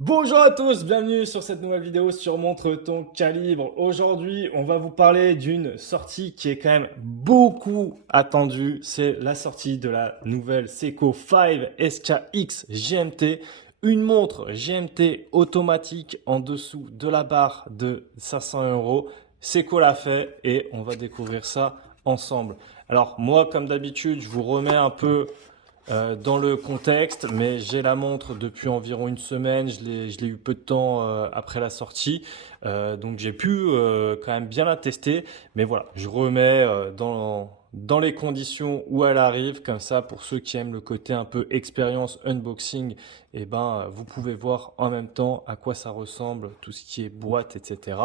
Bonjour à tous, bienvenue sur cette nouvelle vidéo sur Montre ton calibre. Aujourd'hui, on va vous parler d'une sortie qui est quand même beaucoup attendue. C'est la sortie de la nouvelle Seiko 5 SKX GMT. Une montre GMT automatique en dessous de la barre de 500 euros. Seiko l'a fait et on va découvrir ça ensemble. Alors moi, comme d'habitude, je vous remets un peu dans le contexte, mais j'ai la montre depuis environ une semaine. Je l'ai eu peu de temps après la sortie, donc j'ai pu quand même bien la tester. Mais voilà, je remets dans les conditions où elle arrive, comme ça pour ceux qui aiment le côté un peu expérience unboxing, et ben vous pouvez voir en même temps à quoi ça ressemble, tout ce qui est boîte, etc.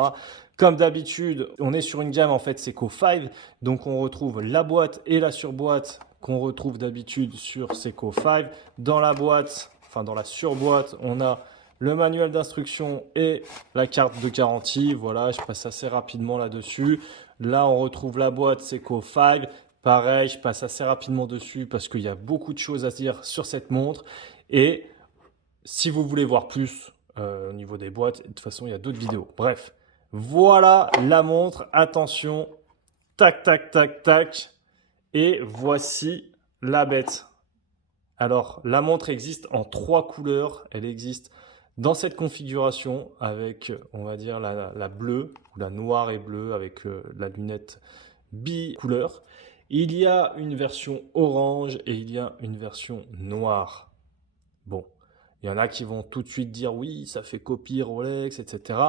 Comme d'habitude, on est sur une gamme en fait Seiko 5, donc on retrouve la boîte et la surboîte qu'on retrouve d'habitude sur Seiko 5. Dans la boîte, enfin dans la surboîte, on a le manuel d'instruction et la carte de garantie. Voilà, je passe assez rapidement là-dessus. Là, on retrouve la boîte Seiko 5. Pareil, je passe assez rapidement dessus parce qu'il y a beaucoup de choses à dire sur cette montre. Et si vous voulez voir plus au niveau des boîtes, de toute façon, il y a d'autres vidéos. Bref, voilà la montre. Attention, tac, tac, tac, tac. Et voici la bête. Alors, la montre existe en trois couleurs. Elle existe dans cette configuration avec, on va dire, la bleue, ou la noire et bleue avec la lunette bicouleur. Il y a une version orange et il y a une version noire. Bon, il y en a qui vont tout de suite dire oui, ça fait copie Rolex, etc.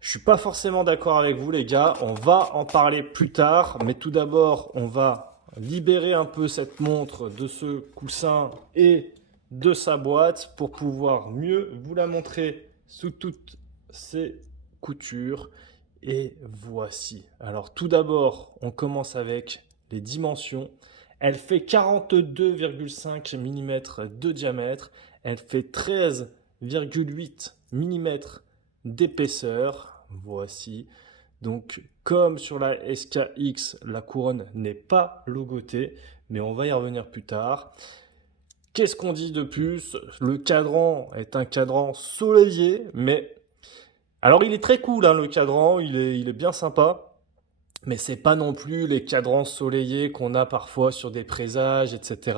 Je suis pas forcément d'accord avec vous les gars, on va en parler plus tard, mais tout d'abord on va libérer un peu cette montre de ce coussin et de sa boîte pour pouvoir mieux vous la montrer sous toutes ses coutures. Et voici. Alors tout d'abord on commence avec les dimensions. Elle fait 42,5 mm de diamètre, elle fait 13,8 mm d'épaisseur. Voici. Donc, comme sur la SKX, la couronne n'est pas logotée, mais on va y revenir plus tard. Qu'est-ce qu'on dit de plus? Le cadran est un cadran soleillé, mais alors il est très cool, hein, le cadran, il est bien sympa. Mais c'est pas non plus les cadrans soleillés qu'on a parfois sur des présages, etc.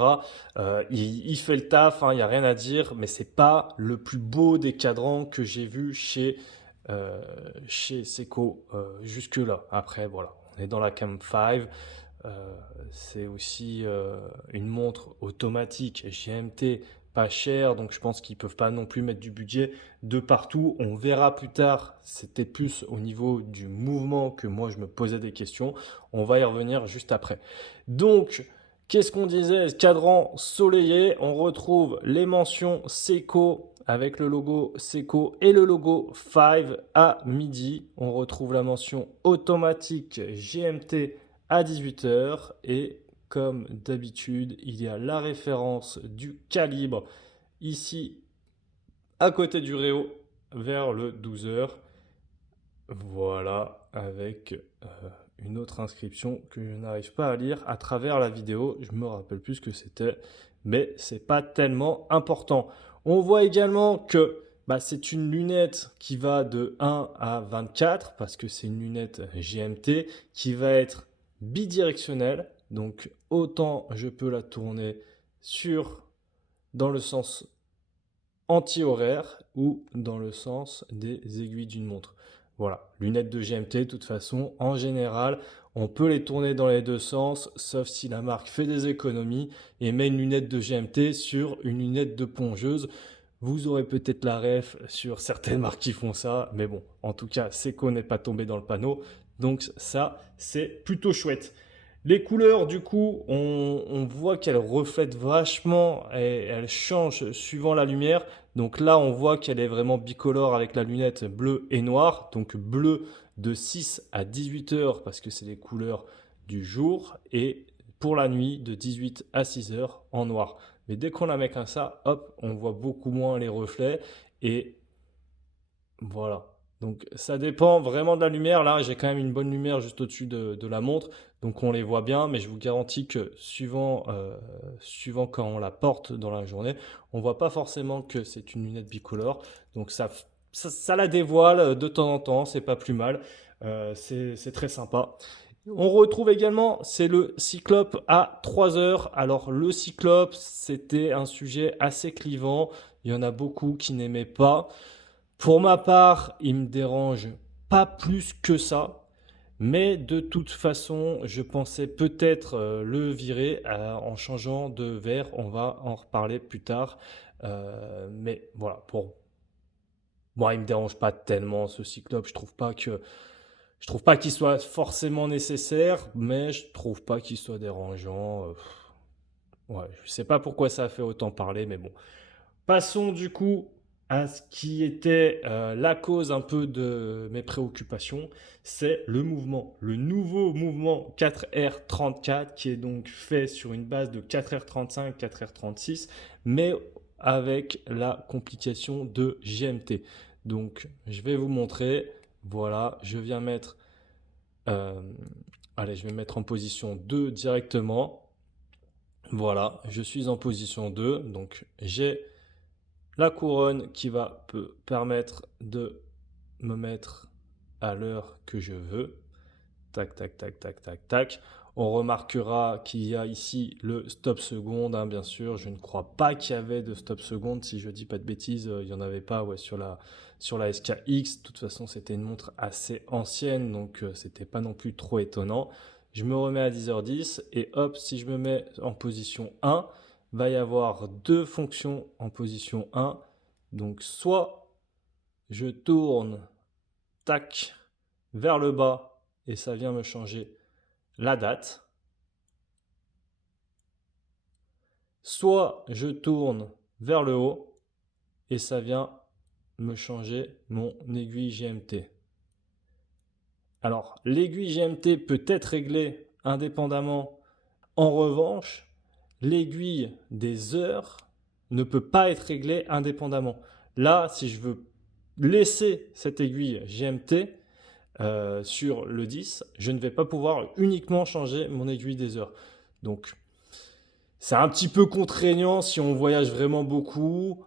Il fait le taf, hein, il n'y a rien à dire, mais c'est pas le plus beau des cadrans que j'ai vu euh, chez Seiko jusque-là. Après, voilà, on est dans la Cam 5. C'est aussi une montre automatique GMT pas chère, donc je pense qu'ils peuvent pas non plus mettre du budget de partout. On verra plus tard, c'était plus au niveau du mouvement que moi je me posais des questions. On va y revenir juste après. Donc, qu'est-ce qu'on disait? Cadran soleillé, on retrouve les mentions Seiko avec le logo Seiko et le logo 5 à midi. On retrouve la mention automatique GMT à 18 h et comme d'habitude, il y a la référence du calibre ici à côté du Réo vers le 12 h. Voilà, avec une autre inscription que je n'arrive pas à lire à travers la vidéo. Je me rappelle plus ce que c'était, mais c'est pas tellement important. On voit également que c'est une lunette qui va de 1 à 24 parce que c'est une lunette GMT qui va être bidirectionnelle. Donc autant je peux la tourner dans le sens anti-horaire ou dans le sens des aiguilles d'une montre. Voilà, lunettes de GMT, de toute façon, en général, on peut les tourner dans les deux sens, sauf si la marque fait des économies et met une lunette de GMT sur une lunette de pongeuse. Vous aurez peut-être la ref sur certaines marques qui font ça, mais bon, en tout cas, Seiko n'est pas tombé dans le panneau, donc ça, c'est plutôt chouette. Les couleurs, du coup, on voit qu'elles reflètent vachement et elles changent suivant la lumière. Donc là, on voit qu'elle est vraiment bicolore avec la lunette bleue et noire. Donc bleu de 6 à 18 heures parce que c'est les couleurs du jour. Et pour la nuit, de 18 à 6 heures en noir. Mais dès qu'on la met comme ça, hop, on voit beaucoup moins les reflets. Et voilà. Donc ça dépend vraiment de la lumière. Là, j'ai quand même une bonne lumière juste au-dessus de la montre, donc on les voit bien, mais je vous garantis que suivant quand on la porte dans la journée, on voit pas forcément que c'est une lunette bicolore. Donc ça la dévoile de temps en temps, c'est pas plus mal. C'est très sympa. On retrouve également, c'est le Cyclope à 3 heures. Alors le Cyclope, c'était un sujet assez clivant. Il y en a beaucoup qui n'aimaient pas. Pour ma part, il me dérange pas plus que ça. Mais de toute façon, je pensais peut-être le virer en changeant de verre. On va en reparler plus tard. Mais voilà, pour moi, il me dérange pas tellement ce Cyclope. Je trouve pas qu'il soit forcément nécessaire, mais je trouve pas qu'il soit dérangeant. Ouais, je sais pas pourquoi ça a fait autant parler, mais bon. Passons du coup à ce qui était la cause un peu de mes préoccupations, c'est le mouvement, le nouveau mouvement 4R34 qui est donc fait sur une base de 4R35, 4R36, mais avec la complication de GMT. Donc je vais vous montrer, voilà, euh, je vais mettre en position 2 directement. Voilà, je suis en position 2, donc j'ai la couronne qui va permettre de me mettre à l'heure que je veux. Tac, tac, tac, tac, tac, tac. On remarquera qu'il y a ici le stop seconde, hein, bien sûr. Je ne crois pas qu'il y avait de stop seconde. Si je dis pas de bêtises, il n'y en avait pas sur la SKX. De toute façon, c'était une montre assez ancienne, donc c'était pas non plus trop étonnant. Je me remets à 10h10 et hop, si je me mets en position 1, va y avoir deux fonctions en position 1. Donc soit je tourne, tac, vers le bas et ça vient me changer la date. Soit je tourne vers le haut et ça vient me changer mon aiguille GMT. Alors, l'aiguille GMT peut être réglée indépendamment. En revanche, l'aiguille des heures ne peut pas être réglée indépendamment. Là, si je veux laisser cette aiguille GMT sur le 10, je ne vais pas pouvoir uniquement changer mon aiguille des heures. Donc, c'est un petit peu contraignant si on voyage vraiment beaucoup.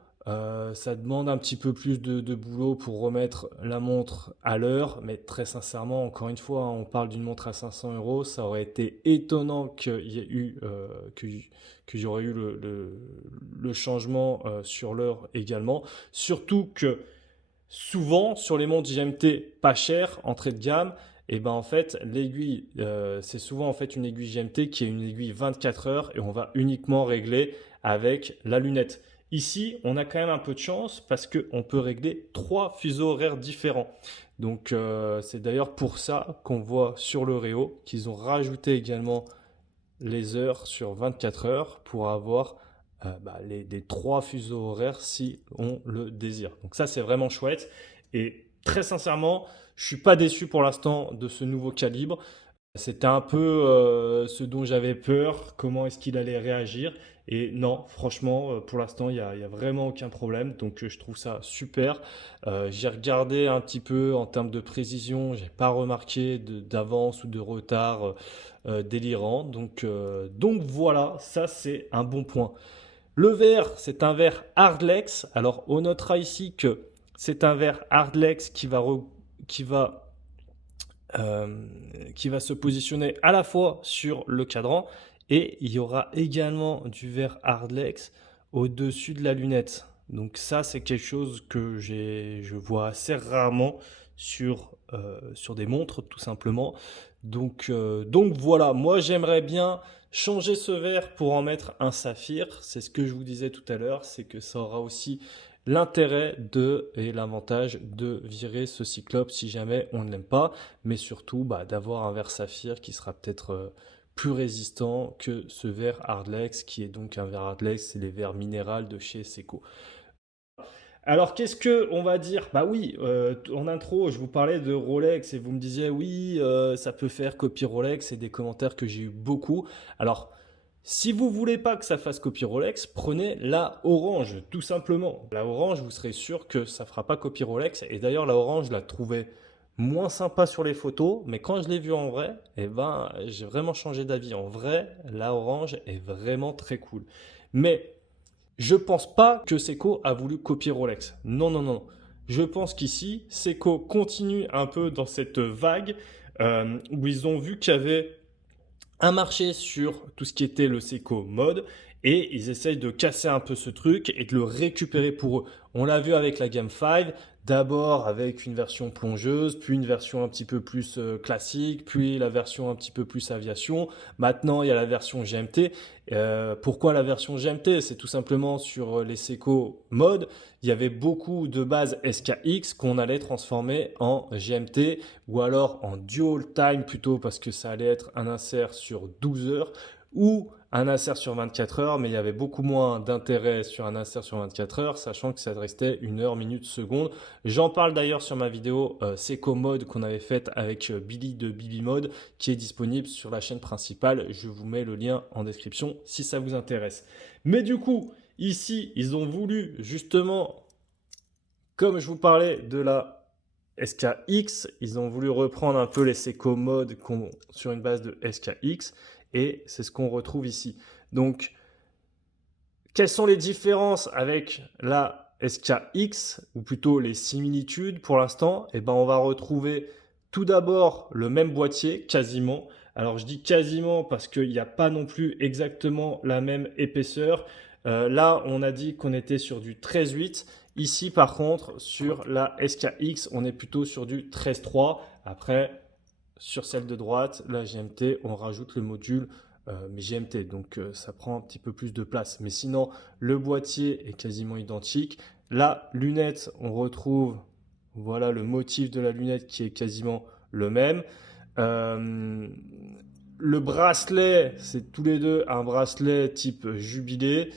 Ça demande un petit peu plus de boulot pour remettre la montre à l'heure. Mais très sincèrement, encore une fois, hein, on parle d'une montre à 500 euros. Ça aurait été étonnant qu'il y ait eu, que j'aurais eu le changement sur l'heure également. Surtout que souvent, sur les montres GMT pas chères, entrée de gamme, et ben en fait l'aiguille c'est souvent en fait une aiguille GMT qui est une aiguille 24 heures et on va uniquement régler avec la lunette. Ici, on a quand même un peu de chance parce qu'on peut régler trois fuseaux horaires différents. Donc c'est d'ailleurs pour ça qu'on voit sur le Réo qu'ils ont rajouté également les heures sur 24 heures pour avoir les trois fuseaux horaires si on le désire. Donc ça, c'est vraiment chouette. Et très sincèrement, je suis pas déçu pour l'instant de ce nouveau calibre. C'était un peu ce dont j'avais peur, comment est-ce qu'il allait réagir. Et non, franchement, pour l'instant, il y a vraiment aucun problème. Donc, je trouve ça super. J'ai regardé un petit peu en termes de précision. J'ai pas remarqué d'avance ou de retard délirant. Donc voilà, ça c'est un bon point. Le verre, c'est un verre Hardlex. Alors, on notera ici que c'est un verre Hardlex qui va qui va se positionner à la fois sur le cadran et il y aura également du verre Hardlex au-dessus de la lunette. Donc ça, c'est quelque chose que je vois assez rarement sur des montres, tout simplement. Donc voilà, moi j'aimerais bien changer ce verre pour en mettre un saphir. C'est ce que je vous disais tout à l'heure, c'est que ça aura aussi l'intérêt et l'avantage de virer ce cyclope si jamais on ne l'aime pas, mais surtout d'avoir un verre saphir qui sera peut-être plus résistant que ce verre Hardlex qui est donc un verre Hardlex, c'est les verres minérales de chez Seco. Alors, qu'est-ce que on va dire? Bah oui, en intro, je vous parlais de Rolex et vous me disiez oui, ça peut faire copie Rolex et des commentaires que j'ai eu beaucoup. Alors, Si vous voulez pas que ça fasse copie Rolex, prenez la orange, tout simplement. La orange, vous serez sûr que ça fera pas copie Rolex. Et d'ailleurs, la orange, je la trouvais moins sympa sur les photos, mais quand je l'ai vue en vrai, eh ben, j'ai vraiment changé d'avis. En vrai, la orange est vraiment très cool. Mais je pense pas que Seiko a voulu copier Rolex. Non, non, non. Je pense qu'ici, Seiko continue un peu dans cette vague où ils ont vu qu'il y avait un marché sur tout ce qui était le Seiko mode et ils essayent de casser un peu ce truc et de le récupérer pour eux. On l'a vu avec la Game 5, d'abord avec une version plongeuse, puis une version un petit peu plus classique, puis la version un petit peu plus aviation. Maintenant, il y a la version GMT. Pourquoi la version GMT? C'est tout simplement sur les Seiko mode, il y avait beaucoup de bases SKX qu'on allait transformer en GMT ou alors en dual time plutôt parce que ça allait être un insert sur 12 heures ou un insert sur 24 heures, mais il y avait beaucoup moins d'intérêt sur un insert sur 24 heures, sachant que ça restait 1 heure, minute, seconde. J'en parle d'ailleurs sur ma vidéo Seiko Mode qu'on avait faite avec Billy de Bibi Mode, qui est disponible sur la chaîne principale. Je vous mets le lien en description si ça vous intéresse. Mais du coup, ici, ils ont voulu justement, comme je vous parlais de la SKX, ils ont voulu reprendre un peu les Seiko Mode sur une base de SKX et c'est ce qu'on retrouve ici. Donc, quelles sont les différences avec la SKX ou plutôt les similitudes pour l'instant? Eh ben, on va retrouver tout d'abord le même boîtier, quasiment. Alors, je dis quasiment parce qu'il n'y a pas non plus exactement la même épaisseur. Là, on a dit qu'on était sur du 13,8. Ici, par contre, sur la SKX, on est plutôt sur du 13,3. Après, sur celle de droite, la GMT, on rajoute le module mais GMT, donc ça prend un petit peu plus de place. Mais sinon, le boîtier est quasiment identique. La lunette, on retrouve, voilà le motif de la lunette qui est quasiment le même. Le bracelet, c'est tous les deux un bracelet type jubilé.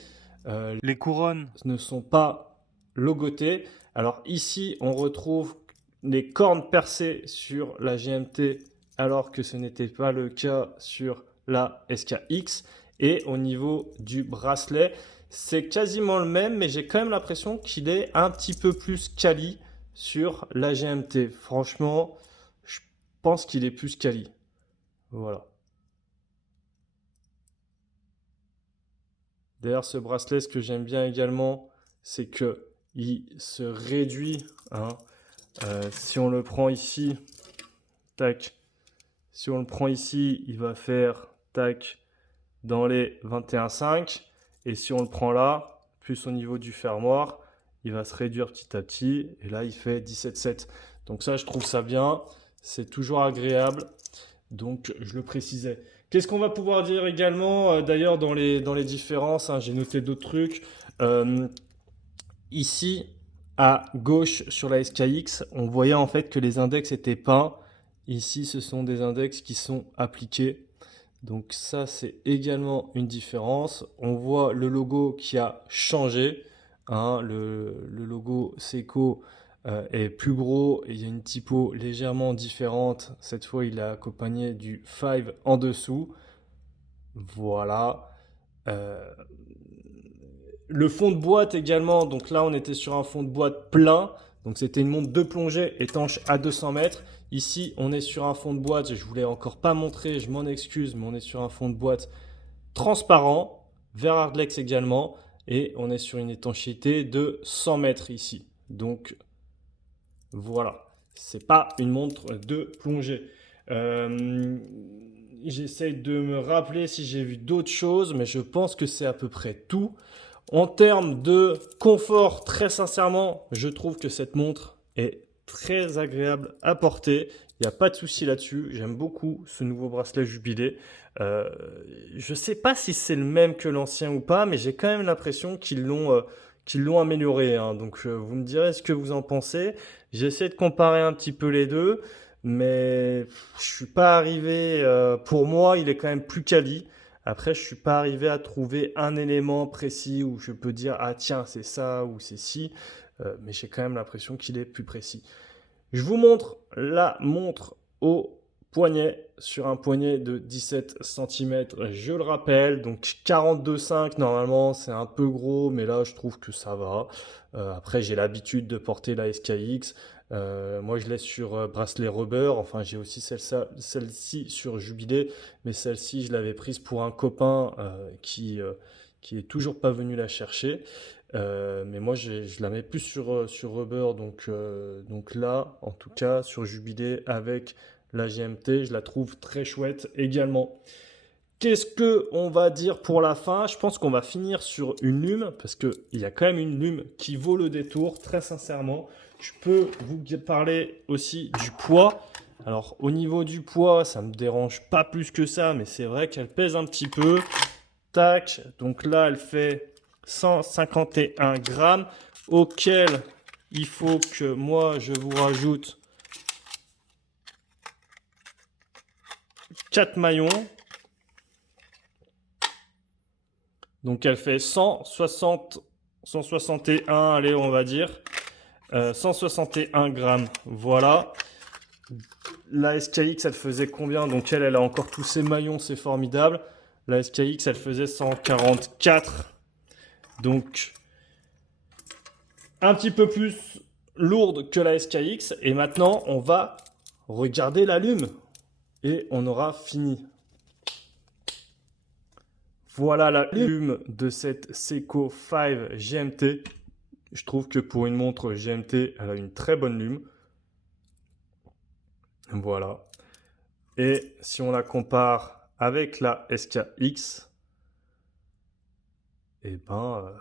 Les couronnes ne sont pas logotées. Alors ici, on retrouve les cornes percées sur la GMT, alors que ce n'était pas le cas sur la SKX. Et au niveau du bracelet, c'est quasiment le même, mais j'ai quand même l'impression qu'il est un petit peu plus quali sur la GMT. Franchement, je pense qu'il est plus quali. Voilà. D'ailleurs, ce bracelet, ce que j'aime bien également, c'est que il se réduit. Hein. Si on le prend ici, tac. Si on le prend ici, il va faire tac dans les 21,5. Et si on le prend là, plus au niveau du fermoir, il va se réduire petit à petit. Et là, il fait 17,7. Donc ça, je trouve ça bien. C'est toujours agréable. Donc, je le précisais. Qu'est-ce qu'on va pouvoir dire également, d'ailleurs, dans les différences, hein, j'ai noté d'autres trucs. Ici, à gauche, sur la SKX, on voyait en fait que les index étaient peints. Ici, ce sont des index qui sont appliqués. Donc ça, c'est également une différence. On voit le logo qui a changé. Hein, le logo Seiko est plus gros et il y a une typo légèrement différente. Cette fois, il est accompagné du 5 en dessous. Voilà. Le fond de boîte également. Donc là, on était sur un fond de boîte plein. Donc c'était une montre de plongée étanche à 200 mètres. Ici, on est sur un fond de boîte. Je ne voulais encore pas montrer, je m'en excuse, mais on est sur un fond de boîte transparent, vert Hardlex également. Et on est sur une étanchéité de 100 mètres ici. Donc voilà, c'est pas une montre de plongée. J'essaye de me rappeler si j'ai vu d'autres choses, mais je pense que c'est à peu près tout. En termes de confort, très sincèrement, je trouve que cette montre est très agréable à porter. Il n'y a pas de souci là-dessus. J'aime beaucoup ce nouveau bracelet jubilé. Je ne sais pas si c'est le même que l'ancien ou pas, mais j'ai quand même l'impression qu'ils l'ont amélioré. Hein. Donc vous me direz ce que vous en pensez. J'essaie de comparer un petit peu les deux, mais je suis pas arrivé. Pour moi, il est quand même plus quali. Après, je suis pas arrivé à trouver un élément précis où je peux dire ah tiens c'est ça ou c'est ci, mais j'ai quand même l'impression qu'il est plus précis. Je vous montre la montre au poignet sur un poignet de 17 cm, je le rappelle, donc 42,5 normalement c'est un peu gros, mais là je trouve que ça va. Après j'ai l'habitude de porter la SKX. Moi je l'ai sur bracelet rubber, enfin j'ai aussi celle-ci sur Jubilé, mais celle-ci je l'avais prise pour un copain qui est toujours pas venu la chercher. Mais moi je la mets plus sur rubber, donc là en tout cas sur Jubilé avec la GMT, je la trouve très chouette également. Qu'est-ce que on va dire pour la fin? Je pense qu'on va finir sur une lume, parce qu'il y a quand même une lume qui vaut le détour, très sincèrement. Je peux vous parler aussi du poids. Alors au niveau du poids, ça me dérange pas plus que ça, mais c'est vrai qu'elle pèse un petit peu. Tac, donc là elle fait 151 grammes, auquel il faut que moi je vous rajoute 4 maillons. Donc elle fait 161, allez on va dire, 161 grammes, voilà. La SKX elle faisait combien? Donc elle a encore tous ses maillons, c'est formidable. La SKX elle faisait 144, donc un petit peu plus lourde que la SKX. Et maintenant on va regarder la lume et on aura fini. Voilà la lume de cette Seiko 5 GMT. Je trouve que pour une montre GMT, elle a une très bonne lume. Voilà. Et si on la compare avec la SKX, eh ben,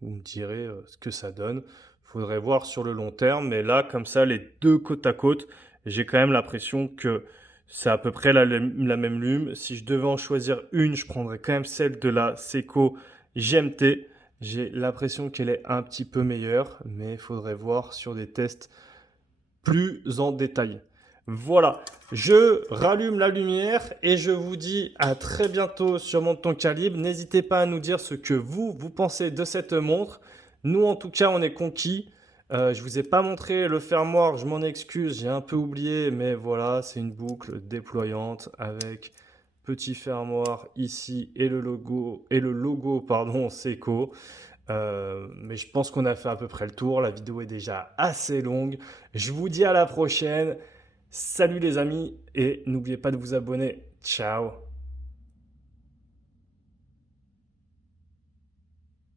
vous me direz ce que ça donne. Faudrait voir sur le long terme, mais là, comme ça, les deux côte à côte, j'ai quand même l'impression que c'est à peu près la même lume. Si je devais en choisir une, je prendrais quand même celle de la Seiko GMT. J'ai l'impression qu'elle est un petit peu meilleure, mais il faudrait voir sur des tests plus en détail. Voilà, je rallume la lumière et je vous dis à très bientôt sur Montre ton calibre. N'hésitez pas à nous dire ce que vous pensez de cette montre. Nous, en tout cas, on est conquis. Je vous ai pas montré le fermoir, je m'en excuse, j'ai un peu oublié, mais voilà, c'est une boucle déployante avec petit fermoir ici et le logo pardon, Seiko. Mais je pense qu'on a fait à peu près le tour. La vidéo est déjà assez longue. Je vous dis à la prochaine. Salut les amis et n'oubliez pas de vous abonner. Ciao.